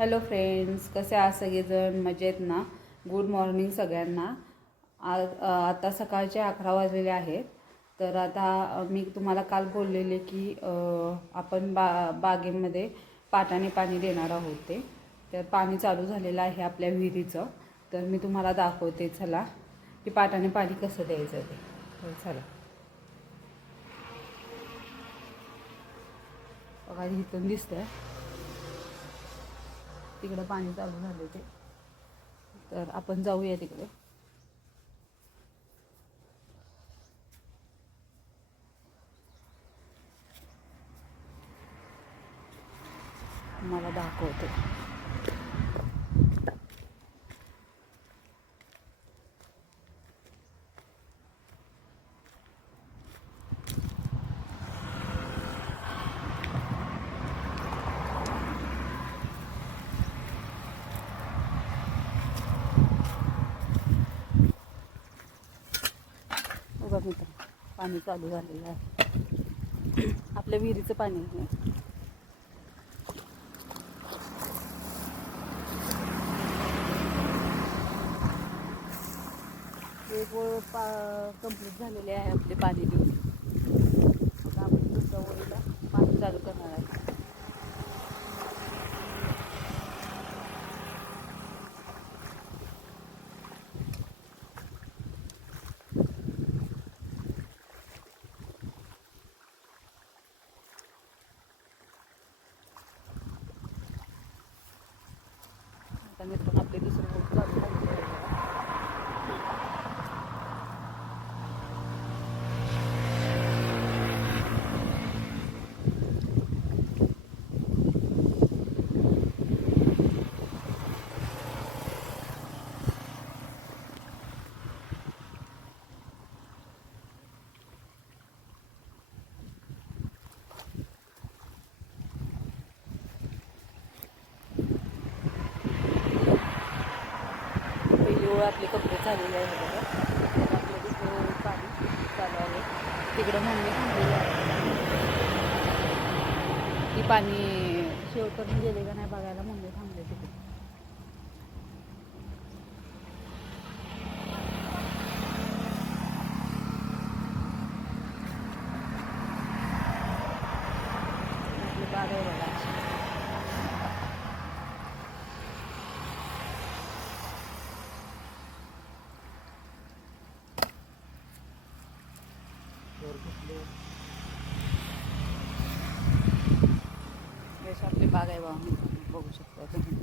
Hello friends कसे आहात सगळेजण? मजेत ना? गुड मॉर्निंग सगळ्यांना. आ आता सकाळचे अकरा वाजलेले आहेत. तर आता मी तुम्हाला काल बोललेले की आपण बा बागेमध्ये पाटाने पाणी देणार आहोत ते. तर पाणी चालू झालेलं आहे आपल्या विहिरीचं. तर मी तुम्हाला दाखवते चला. की पाटाने पाणी कसं द्यायचं ते. चला. बघा इथून दिसतंय. तिकडं पाणी चालू झालं ते. तर आपण जाऊया तिकडे. मला दाखवते बघा मित्र पाणी चालू झालेलं आहे. आपल्या विहिरीचं पाणी आहे. एक ओळ पा कंप्लीट झालेले आहे आपले पाणी देऊन आता आपण दुसऱ्या ओळीला पाणी चालू करणार आहे आता मित्र आपले दुसरं ओळ चालू झालेलं आहे पहिली ओळ आपले कपडे झालेले आहे बघा. पाणी चालू आहे तिकडं मम्मी थांबलेली आहे. ती पाणी शेव करून गेले का नाही बघायला मम्मी थांबले तिकडे आपली बाग आहे बघा अशी. जशी आपली बाग आहे बा बघू शकता तुम्ही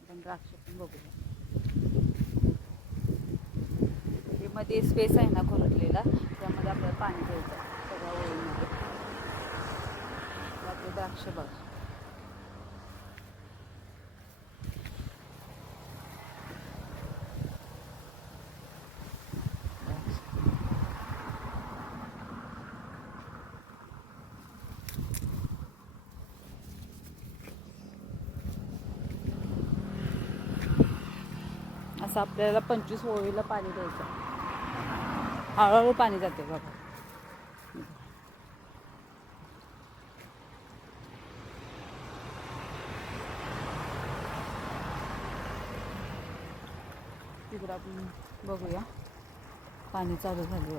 आपण द्राक्ष पण बघूया. हे मध्ये स्पेस आहे ना खोरटलेला त्यामध्ये आपल्याला पाणी द्यायचं सगळ्या ओळीमध्ये. आपले द्राक्ष बघा. असं आपल्याला पंचवीस ओळीला पाणी द्यायचं. हळूहळू पाणी जाते बघा. तिकडं आपण बघूया. पाणी चालू झालं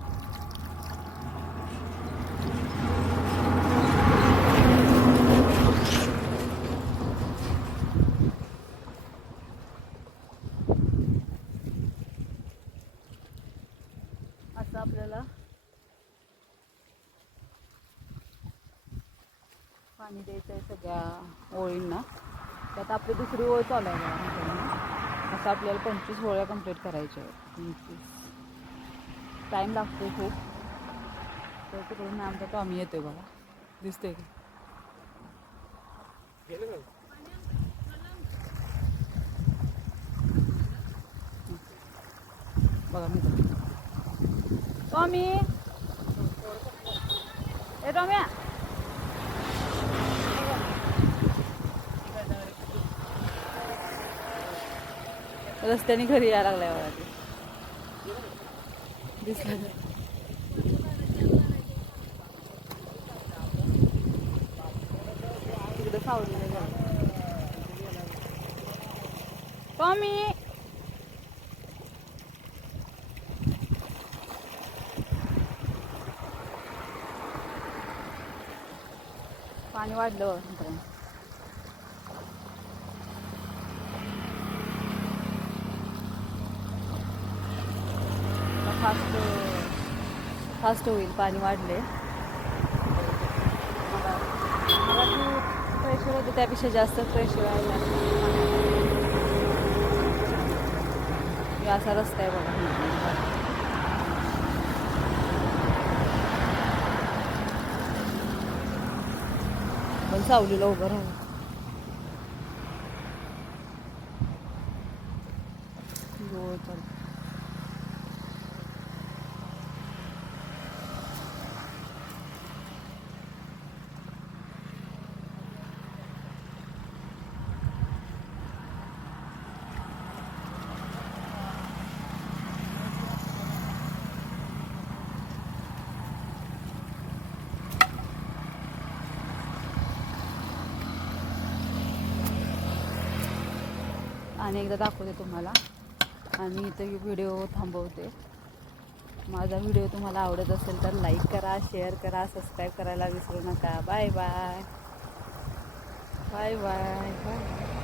आपल्याला. पाणी द्यायचं आहे सगळ्या ओळींना. त्यात आपली दुसरी ओळ चालू आहे. असं आपल्याला पंचवीस ओळ्या कंप्लीट करायच्या आहेत. पंचवीस. टाईम लागतो खूप. तर तिकडून आमचा टॉमी येतोय बघा. दिसतोय का? बघा मी टॉमी ए टॉम्या रस्त्याने घरी यायला लागलाय मला ते. दिसलं तिकडे सावली गेला टॉमी पाणी वाढलं फास्ट फास्ट होईल पाणी वाढले. मला प्रेशर होतं त्यापेक्षा जास्त प्रेशर आहे असा रस्ता आहे बघा. सावलीला उभं राहा हो चालतं आणि एकदा दाखवते तुम्हाला. आणि इथं व्हिडिओ थांबवते. माझा व्हिडिओ तुम्हाला आवडत असेल तर लाईक करा शेअर करा सबस्क्राईब करायला विसरू नका. Bye bye bye bye bye